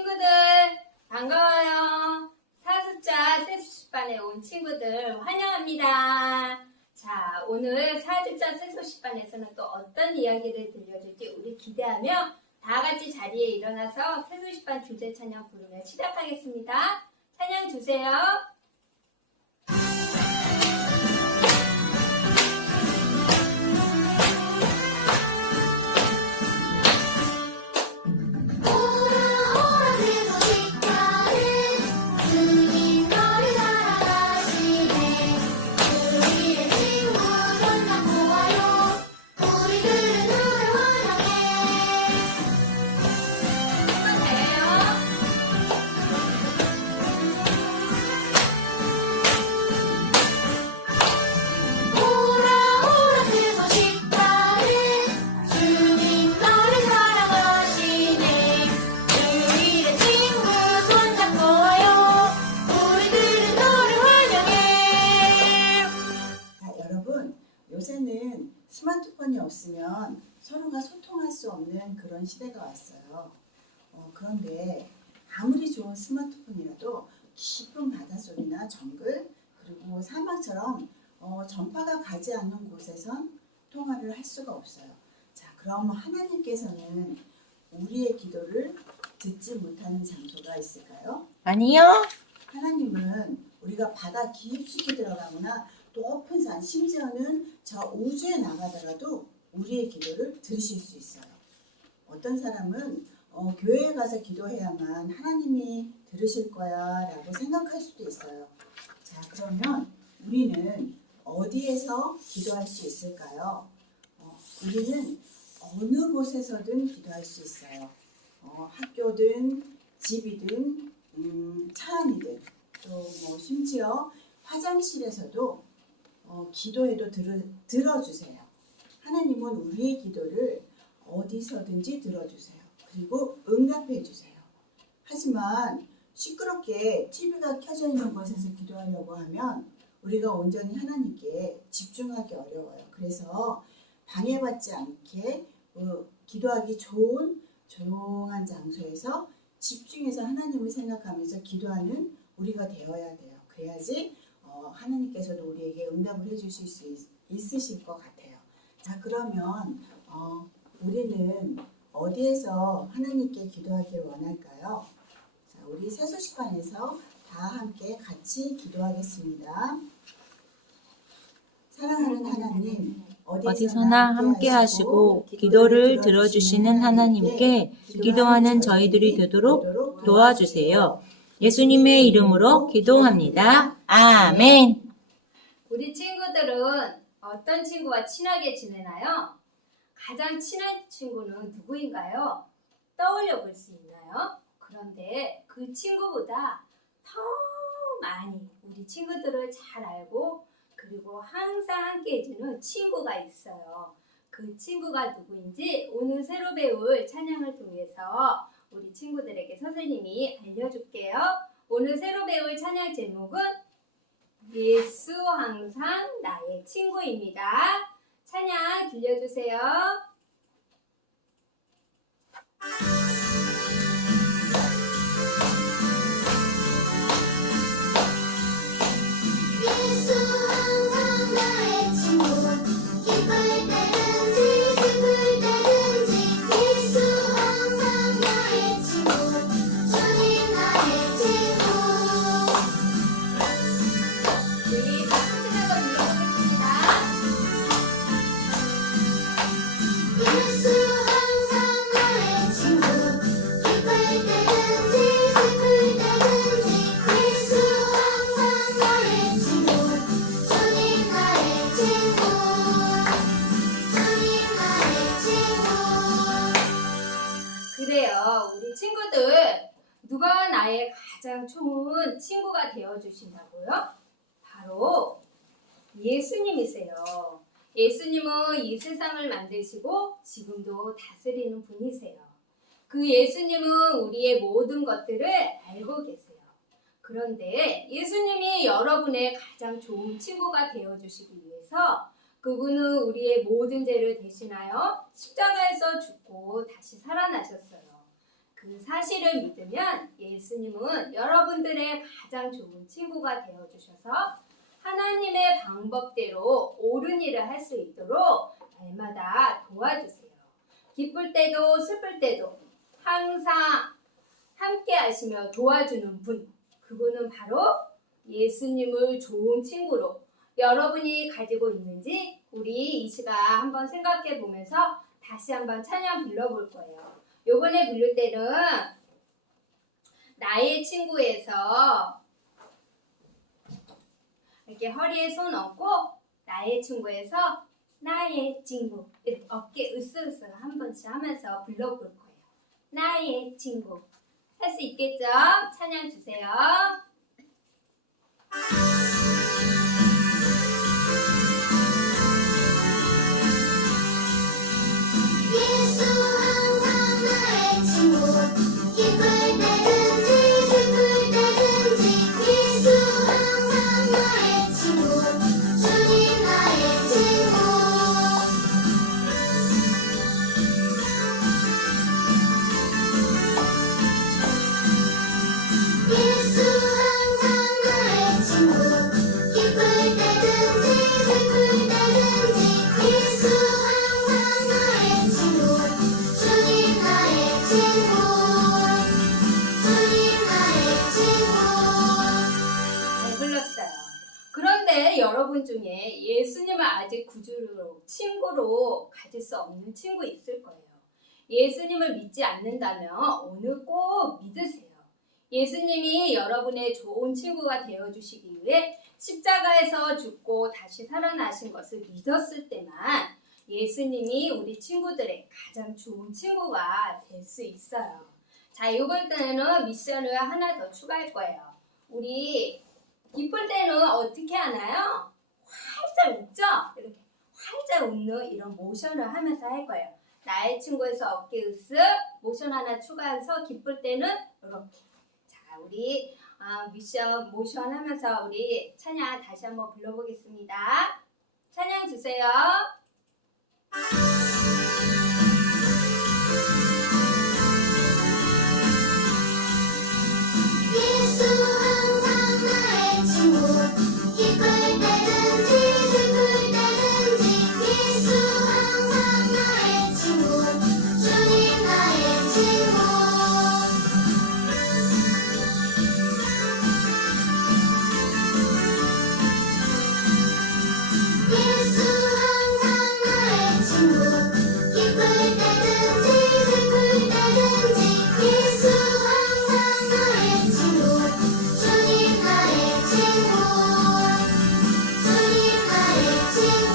친구들 반가워요. 사숫자 세수시반에 온 친구들 환영합니다. 자, 오늘 사숫자 세수시반에서는 또 어떤 이야기를 들려줄지 우리 기대하며 다 같이 자리에 일어나서 세수시반 주제 찬양 부르며 시작하겠습니다. 찬양 주세요. 요새는 스마트폰이 없으면 서로가 소통할 수 없는 그런 시대가 왔어요. 그런데 아무리 좋은 스마트폰이라도 깊은 바닷소리나 정글 그리고 사막처럼 전파가 가지 않는 곳에선 통화를 할 수가 없어요. 자, 그럼 하나님께서는 우리의 기도를 듣지 못하는 장소가 있을까요? 아니요. 하나님은 우리가 바다 깊숙이 들어가거나 높은 산, 심지어는 저 우주에 나가더라도 우리의 기도를 들으실 수 있어요. 어떤 사람은 교회에 가서 기도해야만 하나님이 들으실 거야 라고 생각할 수도 있어요. 자, 그러면 우리는 어디에서 기도할 수 있을까요? 우리는 어느 곳에서든 기도할 수 있어요. 학교든 집이든 차 안이든 또 심지어 화장실에서도 기도해도 들어주세요. 하나님은 우리의 기도를 어디서든지 들어주세요. 그리고 응답해 주세요. 하지만 시끄럽게 TV가 켜져 있는 곳에서 기도하려고 하면 우리가 온전히 하나님께 집중하기 어려워요. 그래서 방해받지 않게 기도하기 좋은 조용한 장소에서 집중해서 하나님을 생각하면서 기도하는 우리가 되어야 돼요. 그래야지 하나님께서도 우리에게 응답을 해주실 수 있으실 것 같아요. 자, 그러면 우리는 어디에서 하나님께 기도하기를 원할까요? 자, 우리 세수시간에서 다 함께 같이 기도하겠습니다. 사랑하는 하나님, 어디서나 함께 하시고 기도를 들어주시는 하나님께 기도하는 저희들이 되도록 도와주세요. 예수님의 이름으로 기도합니다. 아멘. 우리 친구들은 어떤 친구와 친하게 지내나요? 가장 친한 친구는 누구인가요? 떠올려 볼 수 있나요? 그런데 그 친구보다 더 많이 우리 친구들을 잘 알고 그리고 항상 함께 해주는 친구가 있어요. 그 친구가 누구인지 오늘 새로 배울 찬양을 통해서 우리 친구들에게 선생님이 알려줄게요. 오늘 새로 배울 찬양 제목은 예수 항상 나의 친구입니다. 찬양 들려주세요. 예수 항상 나의 친구 기쁠 때든지 슬플 때든지 예수 항상 나의 친구 주님 나의 친구 우리 박수 치면서 불러보겠습니다. 예수 항상 나의 친구 기쁠 때든지 슬플 때든지 예수 항상 나의 친구 주님 나의 친구 주님 나의 친구 그래요. 우리 친구들 누가 나의 가장 좋은 친구가 되어주신다고요? 바로 예수님이세요. 예수님은 이 세상을 만드시고 지금도 다스리는 분이세요. 그 예수님은 우리의 모든 것들을 알고 계세요. 그런데 예수님이 여러분의 가장 좋은 친구가 되어주시기 위해서 그분은 우리의 모든 죄를 대신하여 십자가에서 죽고 다시 살아나셨어요. 그 사실을 믿으면 예수님은 여러분들의 가장 좋은 친구가 되어주셔서 하나님의 방법대로 옳은 일을 할 수 있도록 날마다 도와주세요. 기쁠 때도 슬플 때도 항상 함께 하시며 도와주는 분, 그분은 바로 예수님을 좋은 친구로 여러분이 가지고 있는지 우리 이 시간 한번 생각해 보면서 다시 한번 찬양 불러볼 거예요. 요번에 부를 때는 나의 친구에서 이렇게 허리에 손 얹고 나의 친구에서 나의 친구 이렇게 어깨 으쓱으쓱 한 번씩 하면서 불러볼 거예요. 나의 친구 할 수 있겠죠? 찬양 주세요. 예수 항상 나의 친구 기쁠 때든지 슬플 때든지 예수 항상 나의 친구 주님 나의 친구 예수 항상 나의 친구 기쁠 때든지 슬플 때든지 예수 항상 나의 친구 주님 나의 친구 주님 나의 친구 잘 불렀어요. 그런데 여러분 중에 예수님을 아직 구주로 친구로 가질 수 없는 친구 있을 거예요. 예수님을 믿지 않는다면 오늘 꼭 믿으세요. 예수님이 여러분의 좋은 친구가 되어주시기 위해 십자가에서 죽고 다시 살아나신 것을 믿었을 때만 예수님이 우리 친구들의 가장 좋은 친구가 될 수 있어요. 자, 이번 때는 미션을 하나 더 추가할 거예요. 우리 기쁠 때는 어떻게 하나요? 활짝 웃죠? 이렇게 활짝 웃는 이런 모션을 하면서 할 거예요. 나의 친구에서 어깨 으쓱 모션 하나 추가해서 기쁠 때는 이렇게. 자, 우리 미션 모션 하면서 우리 찬양 다시 한번 불러보겠습니다. 찬양 주세요. 예수 항상 나의 친구 기쁠 때든지 슬플 때든지 예수 항상 나의 친구 주님 나의 친구 예수 항상 나의 친구 기쁠 때든지 슬플 때든지 예수 항상 나의 친구 주님 나의 친구 주님 나의 친구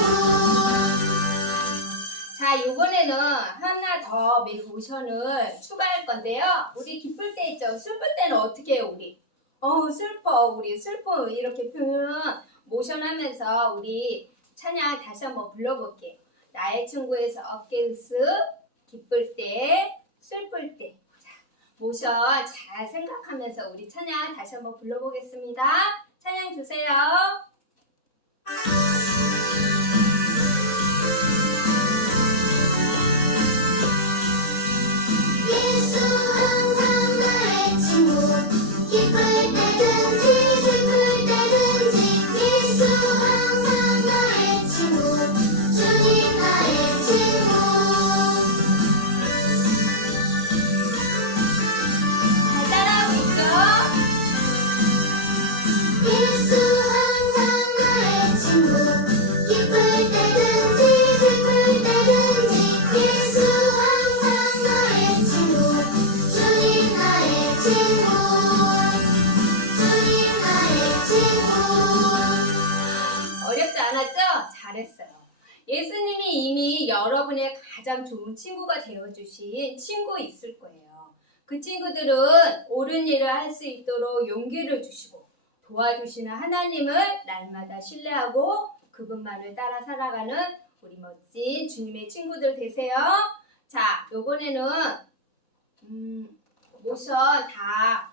자, 이번에는 하나 더 모션을 추가할 건데요. 우리 기쁠 때 있죠? 슬플 때는 어떻게 해요, 우리? 슬퍼, 우리 슬픔 이렇게 표현 모션 하면서 우리 찬양 다시 한번 불러볼게요. 나의 친구에서 어깨 으쓱, 기쁠 때, 슬플 때. 자, 모션 잘 생각하면서 우리 찬양 다시 한번 불러보겠습니다. 찬양 주세요. 예수 항상 나의 친구 기쁠 때든지 슬플 때든지 예수 항상 나의 친구 주님 나의 친구 잘 따라하고 있죠? 예수 항상 나의 친구 기쁠 때든지 슬플 때든지 예수 항상 나의 친구 주님 나의 친구 주님 나의 친구 어렵지 않았죠? 잘했어요. 예수님이 이미 여러분의 가장 좋은 친구가 되어주신 친구 있을 거예요. 그 친구들은 옳은 일을 할 수 있도록 용기를 주시고 도와주시는 하나님을 날마다 신뢰하고 그분만을 따라 살아가는 우리 멋진 주님의 친구들 되세요. 자, 요번에는 모션 다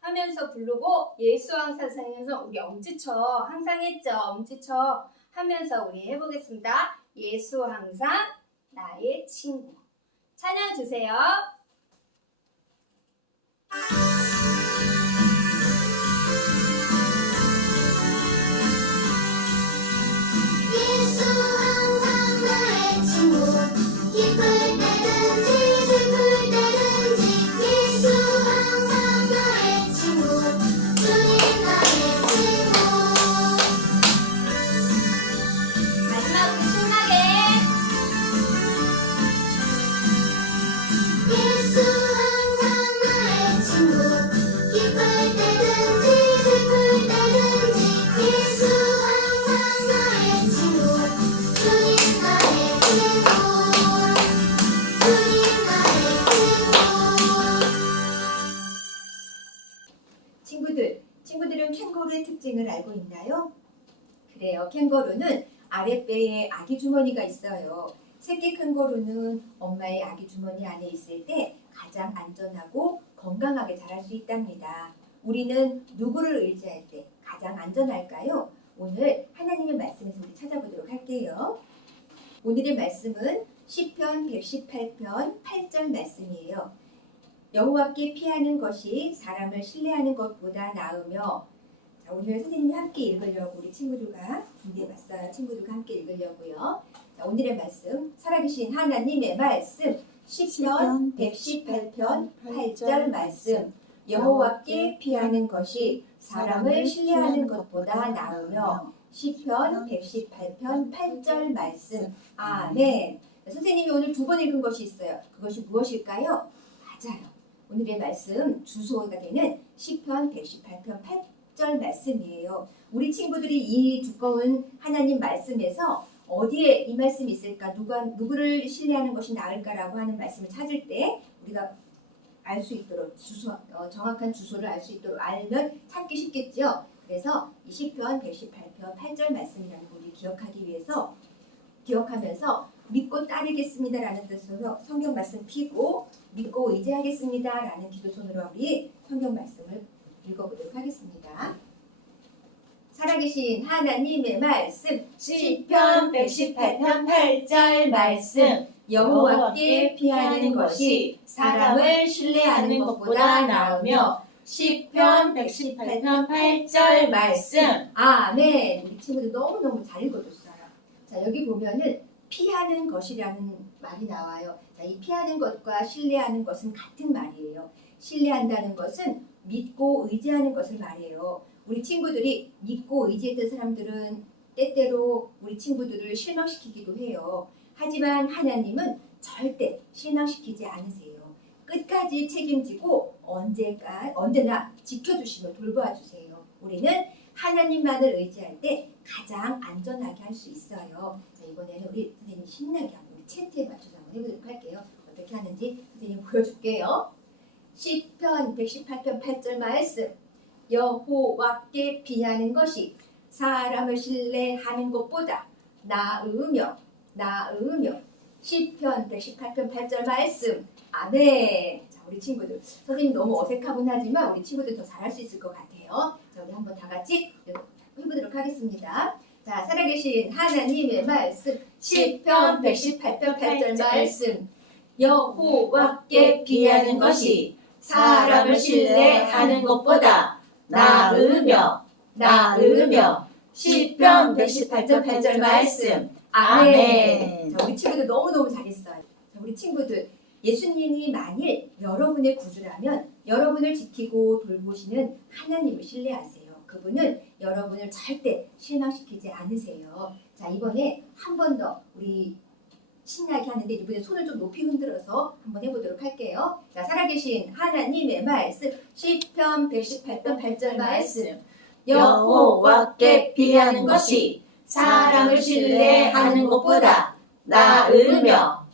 하면서 부르고 예수 항상 하면서 우리 엄지쳐 항상 했죠. 엄지쳐 하면서 우리 해보겠습니다. 예수 항상 나의 친구. 찬양 주세요. 여러분은 캥거루의 특징을 알고 있나요? 그래요. 캥거루는 아랫배에 아기 주머니가 있어요. 새끼 캥거루는 엄마의 아기 주머니 안에 있을 때 가장 안전하고 건강하게 자랄 수 있답니다. 우리는 누구를 의지할 때 가장 안전할까요? 오늘 하나님의 말씀에서 우리 찾아보도록 할게요. 오늘의 말씀은 시편 118편 8절 말씀이에요. 여호와께 피하는 것이 사람을 신뢰하는 것보다 나으며, 자, 오늘 선생님이 함께 읽으려고 우리 친구들과 준비해봤어요. 친구들과 함께 읽으려고요. 자, 오늘의 말씀, 살아계신 하나님의 말씀, 시편 118편 8절 말씀. 여호와께 피하는 것이 사람을 신뢰하는 것보다 나으며. 시편 118편 8절 말씀. 아멘. 선생님이 오늘 두 번 읽은 것이 있어요. 그것이 무엇일까요? 맞아요. 오늘의 말씀 주소가 되는 시편 118편 8절 말씀이에요. 우리 친구들이 이 두꺼운 하나님 말씀에서 어디에 이 말씀이 있을까? 누구를 신뢰하는 것이 나을까라고 하는 말씀을 찾을 때 우리가 알 수 있도록 정확한 주소를 알 수 있도록 알면 찾기 쉽겠죠. 그래서 이 시편 118편 8절 말씀이라는 걸 우리 기억하면서 믿고 따르겠습니다라는 뜻으로 성경 말씀 피고 믿고 의지하겠습니다라는 기도손으로 우리 성경 말씀을 읽어보도록 하겠습니다. 살아계신 하나님의 말씀 시편 118편 8절 말씀. 여호와께 피하는 것이 사람을 신뢰하는 것보다 나으며. 시편 118편 8절 말씀. 아멘. 우리 친구들 너무너무 잘 읽어줬어요. 자, 여기 보면은 피하는 것이라는 말이 나와요. 자, 이 피하는 것과 신뢰하는 것은 같은 말이에요. 신뢰한다는 것은 믿고 의지하는 것을 말해요. 우리 친구들이 믿고 의지했던 사람들은 때때로 우리 친구들을 실망시키기도 해요. 하지만 하나님은 절대 실망시키지 않으세요. 끝까지 책임지고 언제나 지켜주시며 돌보아주세요. 우리는 하나님만을 의지할 때 가장 안전하게 할 수 있어요. 자, 이번에는 우리 선생님 신나게 한번 우리 챈트에 맞춰서 한번 해보도록 할게요. 어떻게 하는지 선생님 보여줄게요. 시편 118편 8절 말씀. 여호와께 피하는 것이 사람을 신뢰하는 것보다 나으며. 시편 118편 8절 말씀. 아멘. 자, 우리 친구들 선생님 너무 어색하긴 하지만 우리 친구들 더 잘할 수 있을 것 같아요. 자, 우리 한번 다 같이 해보도록 하겠습니다. 자, 살아계신 하나님의 말씀 시편 118편 8절 말씀. 여호와께 피하는 것이 사람을 신뢰하는 것보다 나으며. 시편 118편 8절 말씀. 아멘. 자, 우리 친구들 너무너무 잘했어요. 자, 우리 친구들 예수님이 만일 여러분의 구주라면 여러분을 지키고 돌보시는 하나님을 신뢰하세요. 그분은 여러분을 절대 실망시키지 않으세요. 자, 이번에 한 번 더 우리 신나게 하는데 이번에 손을 좀 높이 흔들어서 한번 해보도록 할게요. 자, 살아계신 하나님의 말씀 시편 118편 8절 말씀. 여호와께 피하는 것이 사람을 신뢰하는 것보다 나으며.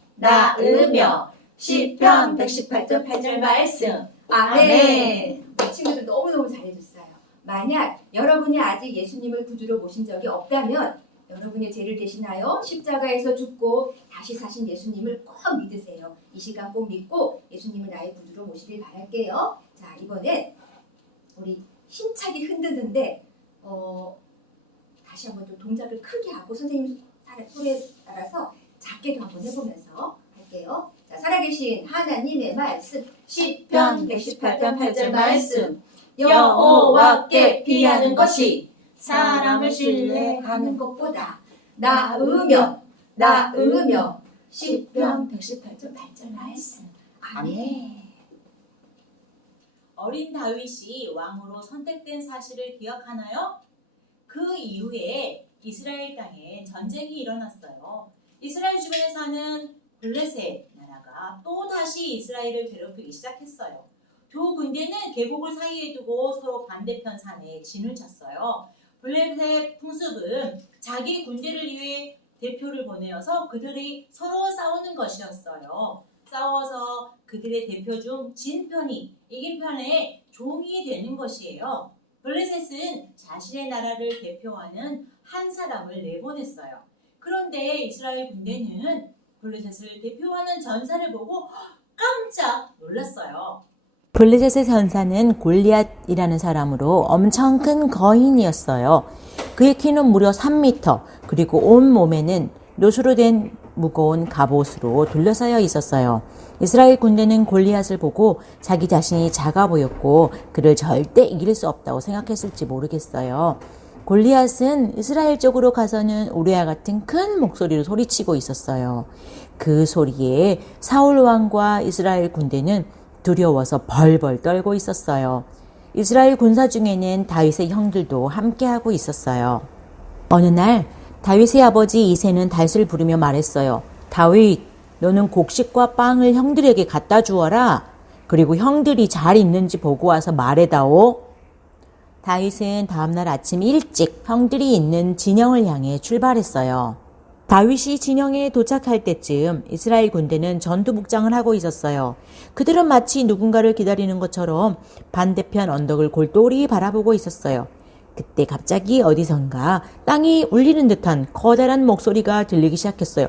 시편 118편 8절 말씀. 아멘. 우리 친구들 너무너무 잘해줬어요. 만약 여러분이 아직 예수님을 구주로 모신 적이 없다면 여러분의 죄를 대신하여 십자가에서 죽고 다시 사신 예수님을 꼭 믿으세요. 이 시간 꼭 믿고 예수님을 나의 구주로 모시길 바랄게요. 자, 이번엔 우리 힘차게 흔드는데 다시 한번 좀 동작을 크게 하고 선생님 소리에 따라서 작게도 한번 해보면서 할게요. 자, 살아계신 하나님의 말씀 시편 118편 8절 말씀. 여호와께 피하는 것이 사람을 신뢰하는 것보다 나으며. 시편 118편 8절 말씀. 아멘. 어린 다윗이 왕으로 선택된 사실을 기억하나요? 그 이후에 이스라엘 땅에 전쟁이 일어났어요. 이스라엘 주변에 사는 블레셋 나라가 또 다시 이스라엘을 괴롭히기 시작했어요. 두 군대는 계곡을 사이에 두고 서로 반대편 산에 진을 쳤어요. 블레셋 풍습은 자기 군대를 위해 대표를 보내어서 그들이 서로 싸우는 것이었어요. 싸워서 그들의 대표 중 진 편이 이긴 편의 종이 되는 것이에요. 블레셋은 자신의 나라를 대표하는 한 사람을 내보냈어요. 그런데 이스라엘 군대는 블레셋을 대표하는 전사를 보고 깜짝 놀랐어요. 블레셋의 전사는 골리앗이라는 사람으로 엄청 큰 거인이었어요. 그의 키는 무려 3m, 그리고 온 몸에는 노수로 된 무거운 갑옷으로 둘러싸여 있었어요. 이스라엘 군대는 골리앗을 보고 자기 자신이 작아 보였고 그를 절대 이길 수 없다고 생각했을지 모르겠어요. 골리앗은 이스라엘 쪽으로 가서는 우리와 같은 큰 목소리로 소리치고 있었어요. 그 소리에 사울 왕과 이스라엘 군대는 두려워서 벌벌 떨고 있었어요. 이스라엘 군사 중에는 다윗의 형들도 함께하고 있었어요. 어느 날 다윗의 아버지 이새는 다윗을 부르며 말했어요. 다윗, 너는 곡식과 빵을 형들에게 갖다 주어라. 그리고 형들이 잘 있는지 보고 와서 말해다오. 다윗은 다음날 아침 일찍 형들이 있는 진영을 향해 출발했어요. 다윗이 진영에 도착할 때쯤 이스라엘 군대는 전투복장을 하고 있었어요. 그들은 마치 누군가를 기다리는 것처럼 반대편 언덕을 골똘히 바라보고 있었어요. 그때 갑자기 어디선가 땅이 울리는 듯한 커다란 목소리가 들리기 시작했어요.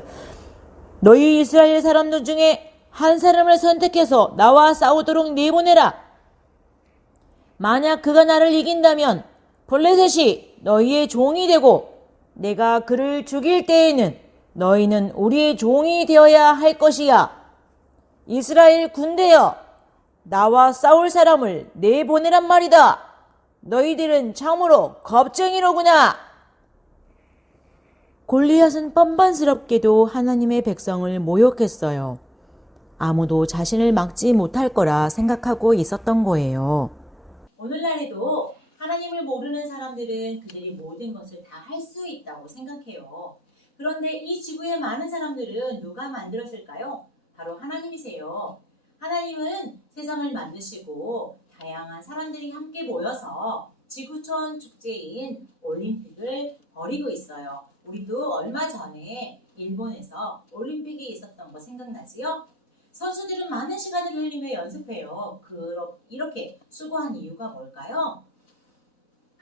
너희 이스라엘 사람들 중에 한 사람을 선택해서 나와 싸우도록 내보내라. 만약 그가 나를 이긴다면 블레셋이 너희의 종이 되고 내가 그를 죽일 때에는 너희는 우리의 종이 되어야 할 것이야. 이스라엘 군대여, 나와 싸울 사람을 내보내란 말이다. 너희들은 참으로 겁쟁이로구나. 골리앗은 뻔뻔스럽게도 하나님의 백성을 모욕했어요. 아무도 자신을 막지 못할 거라 생각하고 있었던 거예요. 오늘날에도 하나님을 모르는 사람들은 그들이 모든 것을 다 할 수 있다고 생각해요. 그런데 이 지구의 많은 사람들은 누가 만들었을까요? 바로 하나님이세요. 하나님은 세상을 만드시고 다양한 사람들이 함께 모여서 지구촌 축제인 올림픽을 벌이고 있어요. 우리도 얼마 전에 일본에서 올림픽이 있었던 거 생각나지요? 선수들은 많은 시간을 흘리며 연습해요. 이렇게 수고한 이유가 뭘까요?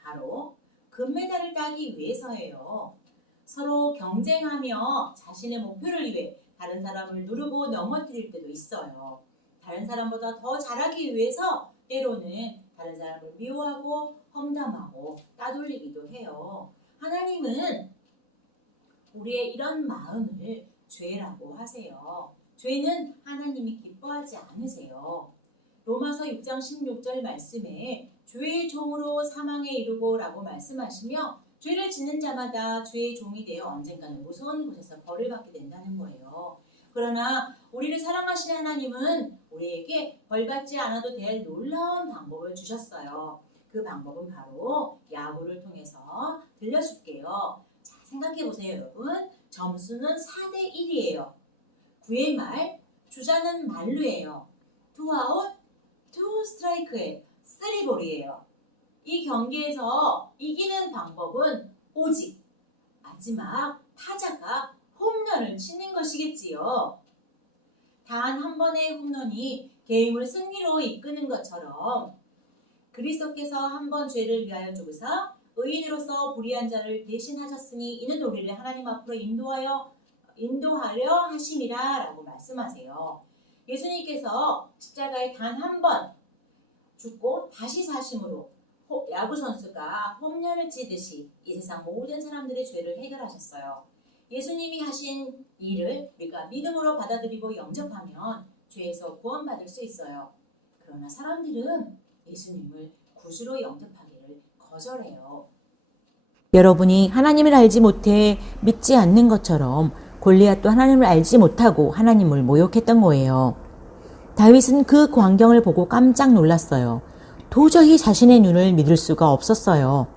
바로 금메달을 따기 위해서예요. 서로 경쟁하며 자신의 목표를 위해 다른 사람을 누르고 넘어뜨릴 때도 있어요. 다른 사람보다 더 잘하기 위해서 때로는 다른 사람을 미워하고 험담하고 따돌리기도 해요. 하나님은 우리의 이런 마음을 죄라고 하세요. 죄는 하나님이 기뻐하지 않으세요. 로마서 6장 16절 말씀에 죄의 종으로 사망에 이르고 라고 말씀하시며 죄를 짓는 자마다 죄의 종이 되어 언젠가는 무서운 곳에서 벌을 받게 된다는 거예요. 그러나 우리를 사랑하시는 하나님은 우리에게 벌 받지 않아도 될 놀라운 방법을 주셨어요. 그 방법은 바로 야구를 통해서 들려줄게요. 자, 생각해보세요 여러분. 점수는 4대 1이에요. 9회 말 주자는 만루예요. 2아웃, 2스트라이크에 3볼이에요. 이 경기에서 이기는 방법은 오직 마지막 타자가 홈런을 치는 것이겠지요. 단 한 번의 홈런이 게임을 승리로 이끄는 것처럼 그리스도께서 한 번 죄를 위하여 죽으사 의인으로서 불의한 자를 대신하셨으니 이는 우리를 하나님 앞으로 인도하려 하심이라 라고 말씀하세요. 예수님께서 십자가에 단 한 번 죽고 다시 사심으로 야구 선수가 홈런을 치듯이 이 세상 모든 사람들의 죄를 해결하셨어요. 예수님이 하신 일을 우리가 믿음으로 받아들이고 영접하면 죄에서 구원받을 수 있어요. 그러나 사람들은 예수님을 구주로 영접하기를 거절해요. 여러분이 하나님을 알지 못해 믿지 않는 것처럼 골리앗도 하나님을 알지 못하고 하나님을 모욕했던 거예요. 다윗은 그 광경을 보고 깜짝 놀랐어요. 도저히 자신의 눈을 믿을 수가 없었어요.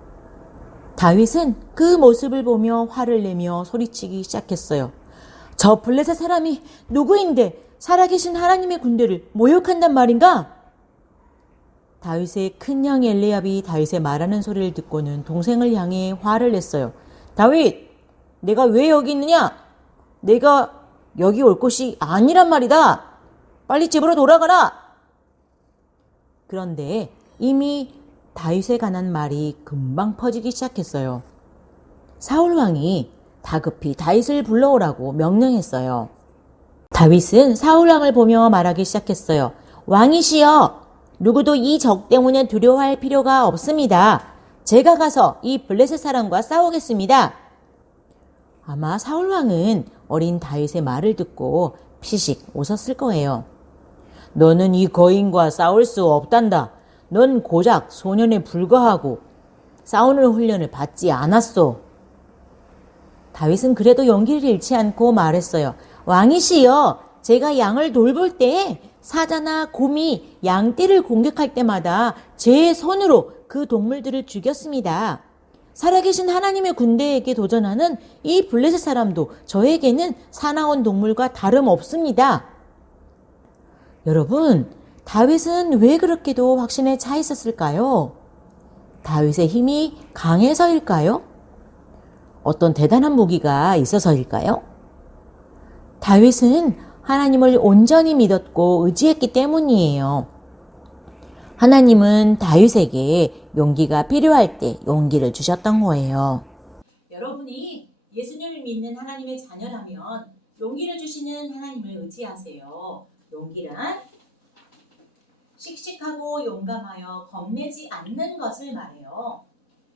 다윗은 그 모습을 보며 화를 내며 소리치기 시작했어요. 저 블레셋 사람이 누구인데 살아계신 하나님의 군대를 모욕한단 말인가? 다윗의 큰형 엘리압이 다윗의 말하는 소리를 듣고는 동생을 향해 화를 냈어요. 다윗, 내가 왜 여기 있느냐? 내가 여기 올 곳이 아니란 말이다. 빨리 집으로 돌아가라. 그런데 이미 다윗에 관한 말이 금방 퍼지기 시작했어요. 사울 왕이 다급히 다윗을 불러오라고 명령했어요. 다윗은 사울 왕을 보며 말하기 시작했어요. 왕이시여, 누구도 이 적 때문에 두려워할 필요가 없습니다. 제가 가서 이 블레셋 사람과 싸우겠습니다. 아마 사울 왕은 어린 다윗의 말을 듣고 피식 웃었을 거예요. 너는 이 거인과 싸울 수 없단다. 넌 고작 소년에 불과하고 싸우는 훈련을 받지 않았소. 다윗은 그래도 용기를 잃지 않고 말했어요. 왕이시여, 제가 양을 돌볼 때 사자나 곰이 양떼를 공격할 때마다 제 손으로 그 동물들을 죽였습니다. 살아계신 하나님의 군대에게 도전하는 이 블레셋 사람도 저에게는 사나운 동물과 다름없습니다. 여러분, 다윗은 왜 그렇게도 확신에 차 있었을까요? 다윗의 힘이 강해서일까요? 어떤 대단한 무기가 있어서일까요? 다윗은 하나님을 온전히 믿었고 의지했기 때문이에요. 하나님은 다윗에게 용기가 필요할 때 용기를 주셨던 거예요. 여러분이 예수님을 믿는 하나님의 자녀라면 용기를 주시는 하나님을 의지하세요. 용기란 씩씩하고 용감하여 겁내지 않는 것을 말해요.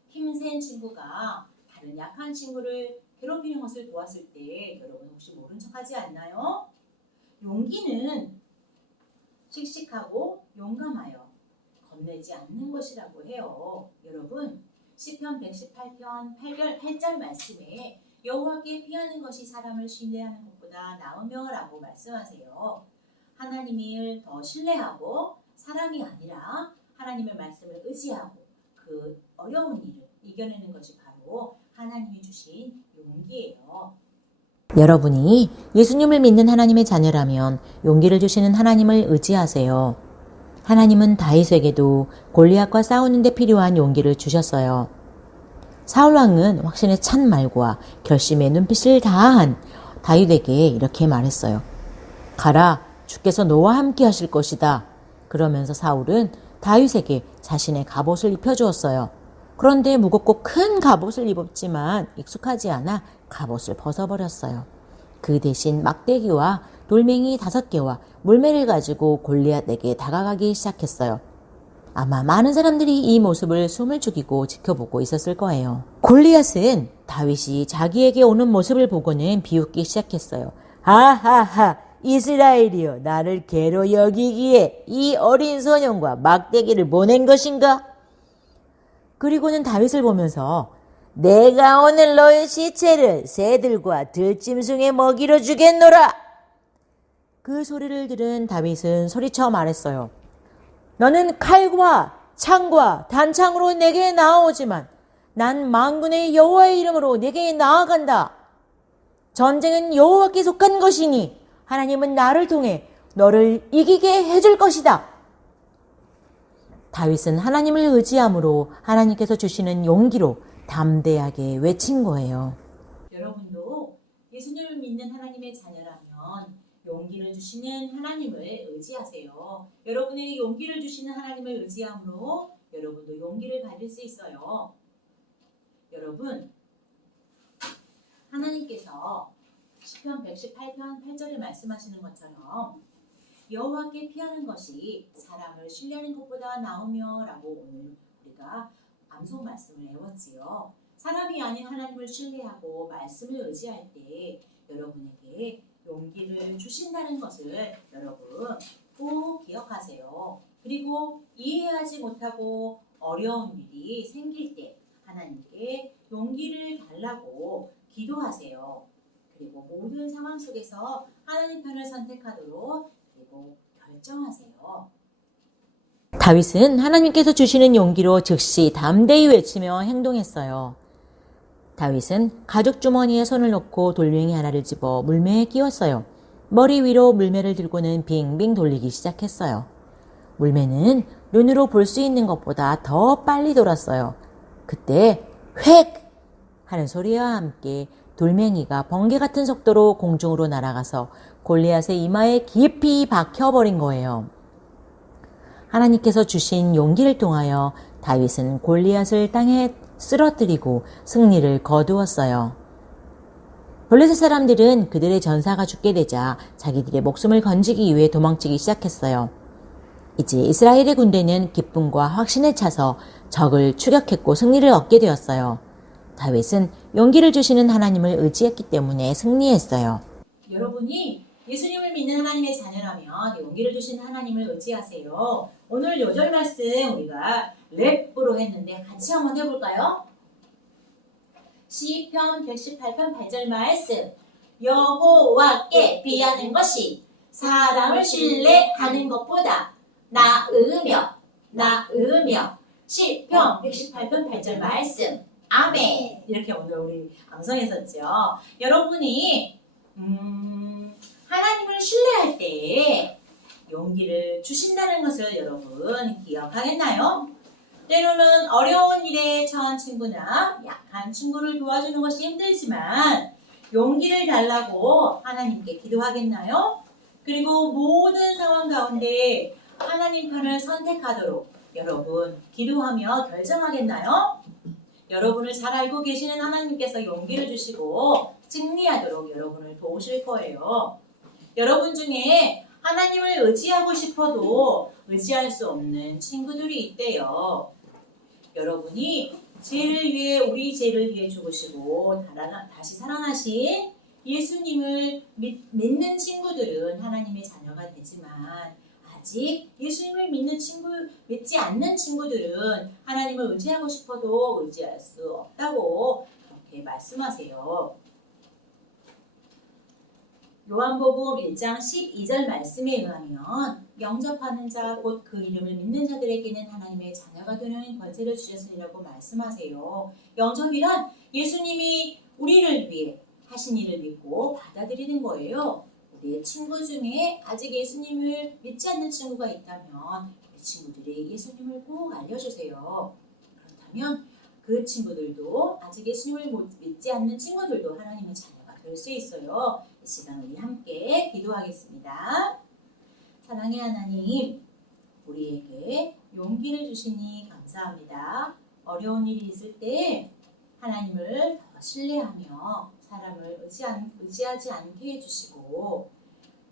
힘센 친구가 다른 약한 친구를 괴롭히는 것을 보았을 때 여러분 혹시 모른 척하지 않나요? 용기는 씩씩하고 용감하여 겁내지 않는 것이라고 해요. 여러분, 시편 118편 8절 말씀에 여호와께 피하는 것이 사람을 신뢰하는 것보다 나으며라고 말씀하세요. 하나님을 더 신뢰하고 사람이 아니라 하나님의 말씀을 의지하고 그 어려운 일을 이겨내는 것이 바로 하나님이 주신 용기예요. 여러분이 예수님을 믿는 하나님의 자녀라면 용기를 주시는 하나님을 의지하세요. 하나님은 다윗에게도 골리앗과 싸우는 데 필요한 용기를 주셨어요. 사울 왕은 확신에 찬 말과 결심의 눈빛을 다한 다윗에게 이렇게 말했어요. 가라, 주께서 너와 함께 하실 것이다. 그러면서 사울은 다윗에게 자신의 갑옷을 입혀주었어요. 그런데 무겁고 큰 갑옷을 입었지만 익숙하지 않아 갑옷을 벗어버렸어요. 그 대신 막대기와 돌멩이 5개와 물매를 가지고 골리앗에게 다가가기 시작했어요. 아마 많은 사람들이 이 모습을 숨을 죽이고 지켜보고 있었을 거예요. 골리앗은 다윗이 자기에게 오는 모습을 보고는 비웃기 시작했어요. 하하하, 이스라엘이여, 나를 개로 여기기에 이 어린 소년과 막대기를 보낸 것인가? 그리고는 다윗을 보면서 내가 오늘 너의 시체를 새들과 들짐승의 먹이로 주겠노라. 그 소리를 들은 다윗은 소리쳐 말했어요. 너는 칼과 창과 단창으로 내게 나아오지만 난 만군의 여호와의 이름으로 내게 나아간다. 전쟁은 여호와께 속한 것이니 하나님은 나를 통해 너를 이기게 해줄 것이다. 다윗은 하나님을 의지함으로 하나님께서 주시는 용기로 담대하게 외친 거예요. 여러분도 예수님을 믿는 하나님의 자녀라면 용기를 주시는 하나님을 의지하세요. 여러분에게 용기를 주시는 하나님을 의지함으로 여러분도 용기를 가질 수 있어요. 여러분, 하나님께서 시편 118편 8절에 말씀하시는 것처럼 여호와께 피하는 것이 사람을 신뢰하는 것보다 나으며 라고 오늘 우리가 암송 말씀을 외웠지요. 사람이 아닌 하나님을 신뢰하고 말씀을 의지할 때 여러분에게 용기를 주신다는 것을 여러분 꼭 기억하세요. 그리고 이해하지 못하고 어려운 일이 생길 때 하나님께 용기를 달라고 기도하세요. 그리고 모든 상황 속에서 하나님 편을 선택하도록 그리고 결정하세요. 다윗은 하나님께서 주시는 용기로 즉시 담대히 외치며 행동했어요. 다윗은 가죽 주머니에 손을 넣고 돌멩이 하나를 집어 물매에 끼웠어요. 머리 위로 물매를 들고는 빙빙 돌리기 시작했어요. 물매는 눈으로 볼 수 있는 것보다 더 빨리 돌았어요. 그때 획! 하는 소리와 함께 돌멩이가 번개 같은 속도로 공중으로 날아가서 골리앗의 이마에 깊이 박혀버린 거예요. 하나님께서 주신 용기를 통하여 다윗은 골리앗을 땅에 쓰러뜨리고 승리를 거두었어요. 블레셋 사람들은 그들의 전사가 죽게 되자 자기들의 목숨을 건지기 위해 도망치기 시작했어요. 이제 이스라엘의 군대는 기쁨과 확신에 차서 적을 추격했고 승리를 얻게 되었어요. 다윗은 용기를 주시는 하나님을 의지했기 때문에 승리했어요. 여러분이 예수님을 믿는 하나님의 자녀라면 용기를 주시는 하나님을 의지하세요. 오늘 요절 말씀 우리가 랩으로 했는데 같이 한번 해볼까요? 시편 118편 8절 말씀. 여호와께 비하는 것이 사람을 신뢰하는 것보다 나으며 시편 118편 8절 말씀. 아멘. 이렇게 오늘 우리 암송했었죠. 여러분이 하나님을 신뢰할 때 용기를 주신다는 것을 여러분 기억하겠나요? 때로는 어려운 일에 처한 친구나 약한 친구를 도와주는 것이 힘들지만 용기를 달라고 하나님께 기도하겠나요? 그리고 모든 상황 가운데 하나님 편을 선택하도록 여러분 기도하며 결정하겠나요? 여러분을 잘 알고 계시는 하나님께서 용기를 주시고 승리하도록 여러분을 도우실 거예요. 여러분 중에 하나님을 의지하고 싶어도 의지할 수 없는 친구들이 있대요. 여러분이 우리 죄를 위해 죽으시고 다시 살아나신 예수님을 믿는 친구들은 하나님의 자녀가 되지만 아직 예수님을 믿지 않는 친구들은 하나님을 의지하고 싶어도 의지할 수 없다고 그렇게 말씀하세요. 요한복음 1장 12절 말씀에 의하면 영접하는 자 곧 그 이름을 믿는 자들에게는 하나님의 자녀가 되는 권세를 주셨으리라고 말씀하세요. 영접이란 예수님이 우리를 위해 하신 일을 믿고 받아들이는 거예요. 우리의 친구 중에 아직 예수님을 믿지 않는 친구가 있다면 그 친구들이 예수님을 꼭 알려주세요. 그렇다면 그 친구들도 아직 예수님을 믿지 않는 친구들도 하나님의 자녀가 될 수 있어요. 이 시간 우리 함께 기도하겠습니다. 사랑의 하나님, 우리에게 용기를 주시니 감사합니다. 어려운 일이 있을 때 하나님을 더 신뢰하며 사람을 의지하지 않게 해주시고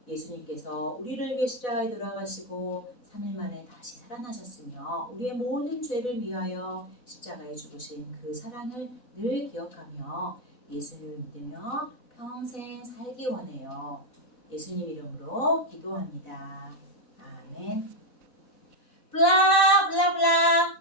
예수님께서 우리를 위해 십자가에 돌아가시고 3일 만에 다시 살아나셨으며 우리의 모든 죄를 위하여 십자가에 죽으신 그 사랑을 늘 기억하며 예수님을 믿으며 평생 살기 원해요. 예수님 이름으로 기도합니다. 아멘. 블라블라블라.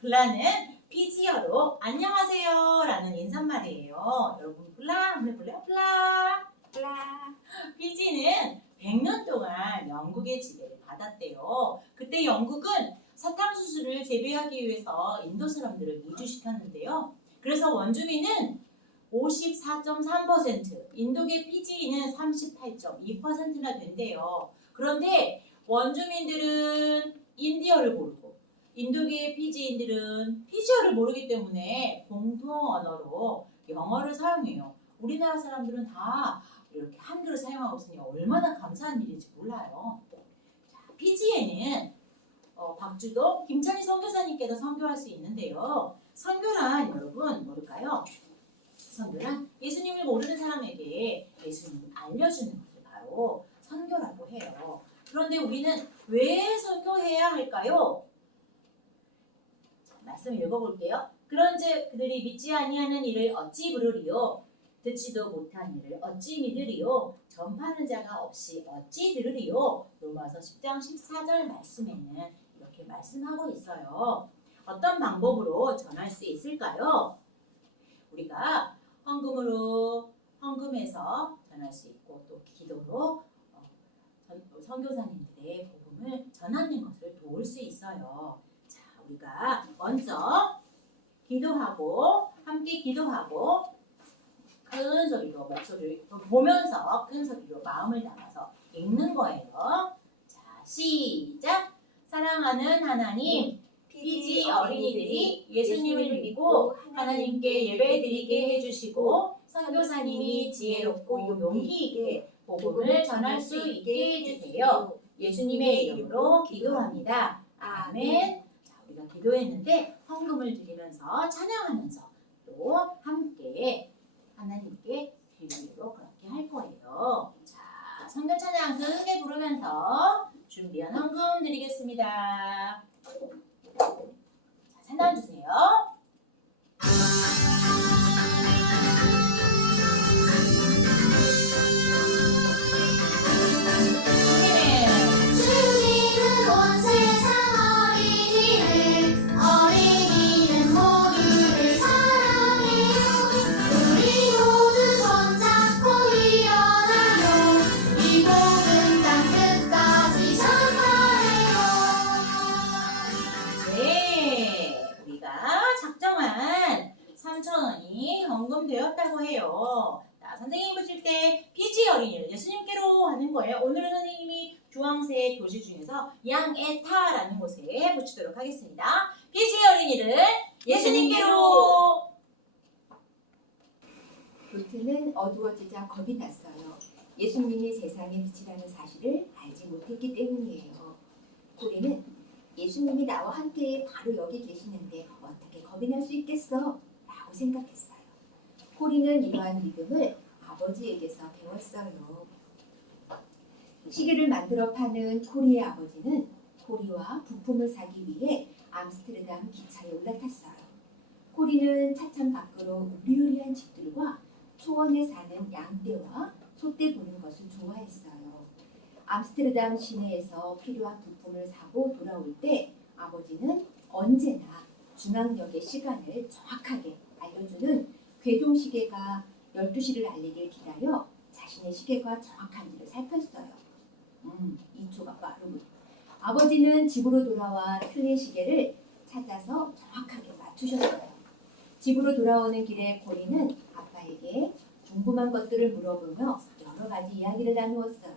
블라는 피지어로 안녕하세요 라는 인사말이에요. 여러분 블라 한번 해볼래요? 블라. 블라. 피지는 100년 동안 영국의 지배를 받았대요. 그때 영국은 사탕수수를 재배하기 위해서 인도 사람들을 이주시켰는데요. 그래서 원주민은 54.3%, 인도계 피지인은 38.2%나 된대요. 그런데 원주민들은 인디어를 모르고 인도계 피지인들은 피지어를 모르기 때문에 공통 언어로 영어를 사용해요. 우리나라 사람들은 다 이렇게 한글을 사용하고 있으니 얼마나 감사한 일인지 몰라요. 자, 피지에는 박주동, 김찬희 선교사님께서 선교할 수 있는데요. 선교란 여러분 뭘까요? 선교란 예수님을 모르는 사람에게 예수님을 알려주는 것을 바로 선교라고 해요. 그런데 우리는 왜 선교해야 할까요? 자, 말씀 읽어볼게요. 그런즉 그들이 믿지 아니하는 이를 어찌 부르리요? 듣지도 못한 일을 어찌 믿으리요? 전파하는 자가 없이 어찌 들으리요? 로마서 10장 14절 말씀에는 이렇게 말씀하고 있어요. 어떤 방법으로 전할 수 있을까요? 우리가 헌금해서 전할 수 있고 또 기도로 선교사님들의 복음을 전하는 것을 도울 수 있어요. 자, 우리가 먼저 함께 기도하고 큰 소리로 목소리를 보면서 큰 소리로 마음을 담아서 읽는 거예요. 자, 시작! 사랑하는 하나님, 피지 어린이들이 예수님을 믿고 하나님께 예배드리게 해주시고 선교사님이 지혜롭고 용기 있게 복음을 전할 수 있게 해주세요. 예수님의 이름으로 기도합니다. 아멘. 자, 우리가 기도했는데 헌금을 드리면서 찬양하면서 또 함께 하나님께 드리기로 그렇게 할 거예요. 자, 성경 찬양 크게 부르면서 준비한 헌금 드리겠습니다. 자, 찬양 주세요. 주님은 온 세상 어린이는 모두를 사랑해요. 우리 모두 손잡고 일어나요. 이 복음 땅 끝까지 전파해요. 네, 우리가 작정한 3,000원이 헌금되었다고 해요. 자, 선생님이 보실 때 피지 어린이를 예수님께로 하는 거예요. 오늘은 선생님이 주황색 교실 중에서 양에타라는 곳에 붙이도록 하겠습니다. 피지 어린이를 예수님께로. 루트는 어두워지자 겁이 났어요. 예수님이 세상의 빛이라는 사실을 알지 못했기 때문이에요. 코리는 예수님이 나와 함께 바로 여기 계시는데 어떻게 겁이 날 수 있겠어? 라고 생각했어요. 코리는 이러한 믿음을 아버지에게서 배웠어요. 시계를 만들어 파는 코리의 아버지는 코리와 부품을 사기 위해 암스테르담 기차에 올라탔어요. 코리는 차창 밖으로 으리으리한 집들과 초원에 사는 양떼와 소떼 보는 것을 좋아했어요. 암스테르담 시내에서 필요한 부품을 사고 돌아올 때 아버지는 언제나 중앙역의 시간을 정확하게 알려주는 괴종시계가 12시를 알리길 기다려 자신의 시계가 정확한지를 살폈어요. 2초가 빠르군. 아버지는 집으로 돌아와 틀린 시계를 찾아서 정확하게 맞추셨어요. 집으로 돌아오는 길에 코리는 아빠에게 궁금한 것들을 물어보며 여러 가지 이야기를 나누었어요.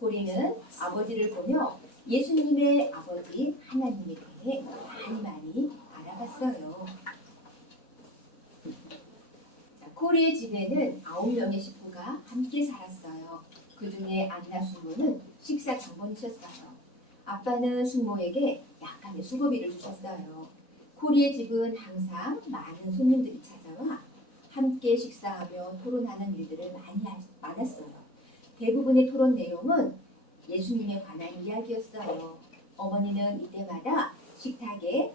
코리는 아버지를 보며 예수님의 아버지 하나님에 대해 많이 알아갔어요. 코리의 집에는 9명의 식구가 함께 살았어요. 그 중에 안나 숙모는 식사 당번이셨어요. 아빠는 숙모에게 약간의 수고비를 주셨어요. 코리의 집은 항상 많은 손님들이 찾아와 함께 식사하며 토론하는 일들을 많았어요. 대부분의 토론 내용은 예수님에 관한 이야기였어요. 어머니는 이때마다 식탁에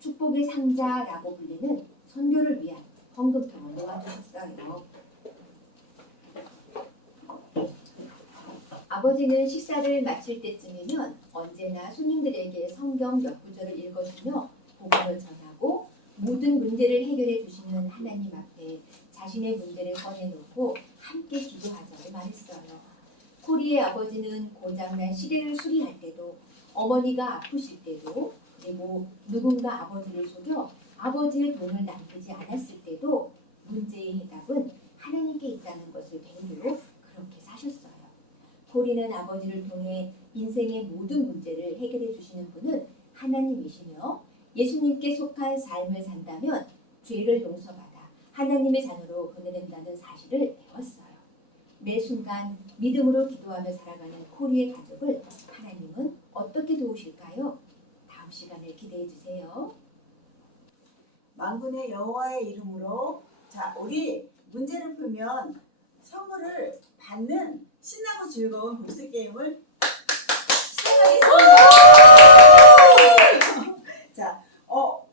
축복의 상자라고 불리는 선교를 위한 헌금통을 놓아주셨어요. 아버지는 식사를 마칠 때쯤이면 언제나 손님들에게 성경 몇 구절을 읽어주며 복음을 전하고 모든 문제를 해결해 주시는 하나님 앞에 자신의 문제를 꺼내놓고 함께 기도하자고 말했어요. 코리의 아버지는 고장난 시계를 수리할 때도 어머니가 아프실 때도 그리고 누군가 아버지를 속여 아버지의 돈을 남기지 않았을 때도 문제의 해답은 하나님께 있다는 것을 배우고 그렇게 사셨어요. 코리는 아버지를 통해 인생의 모든 문제를 해결해 주시는 분은 하나님이시며 예수님께 속한 삶을 산다면 죄를 용서받아 하나님의 자녀로 보내된다는 사실을 배웠어요. 매 순간 믿음으로 기도하며 살아가는 코리의 가족을 하나님은 어떻게 도우실까요? 다음 시간을 기대해 주세요. 만군의 여호와의 이름으로 자 우리 문제를 풀면 선물을 받는 신나고 즐거운 복습 게임을 시작하겠습니다. 자,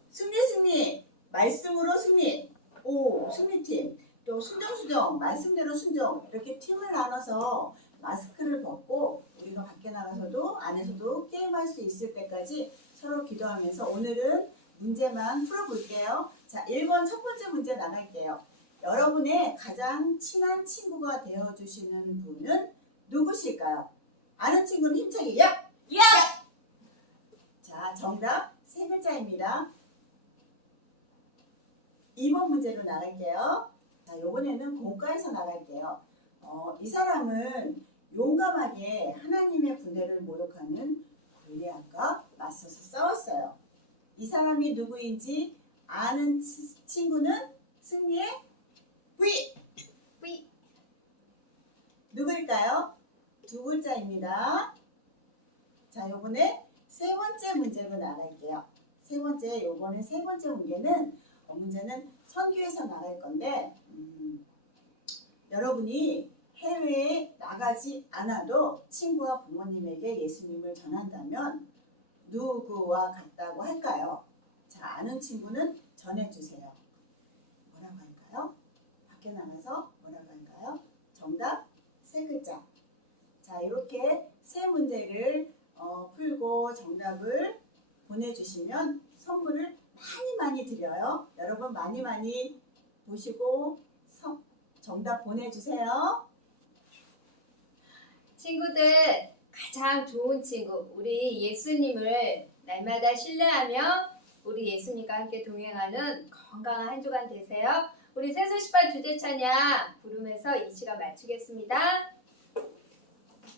승리 말씀으로 승리. 오 승리팀 또 순정 말씀대로 순정 이렇게 팀을 나눠서 마스크를 벗고 우리가 밖에 나가서도 안에서도 게임할 수 있을 때까지 서로 기도하면서 오늘은 문제만 풀어볼게요. 자, 1번 첫 번째 문제 나갈게요. 여러분의 가장 친한 친구가 되어주시는 분은 누구실까요? 아는 친구는 힘차게 야! 야! 자, 정답 3글자입니다. 2번 문제로 나갈게요. 자, 이번에는 공과에서 나갈게요. 이 사람은 용감하게 하나님의 군대를 모욕하는 골리앗과 맞서서 싸웠어요. 이 사람이 누구인지 아는 친구는 승리의 V. 누구일까요? 2글자입니다. 자, 요번에 세 번째 문제로 나갈게요. 요번에 세 번째 문제는 선교에서 나갈 건데, 여러분이 해외에 나가지 않아도 친구와 부모님에게 예수님을 전한다면 누구와 같다고 할까요? 자, 아는 친구는 전해주세요. 뭐라고 할까요? 밖에 나가서 뭐라고 할까요? 정답 세 글자. 자, 이렇게 세 문제를 풀고 정답을 보내주시면 선물을 많이 드려요. 여러분 많이 보시고 정답 보내주세요. 친구들, 가장 좋은 친구, 우리 예수님을 날마다 신뢰하며 우리 예수님과 함께 동행하는 건강한 한 주간 되세요. 우리 세수시반 주제 찬양 부르면서 이 시간 마치겠습니다.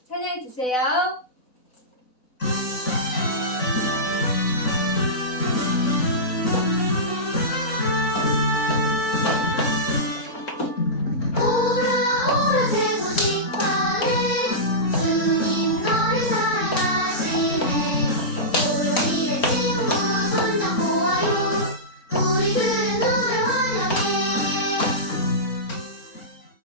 찬양 주세요.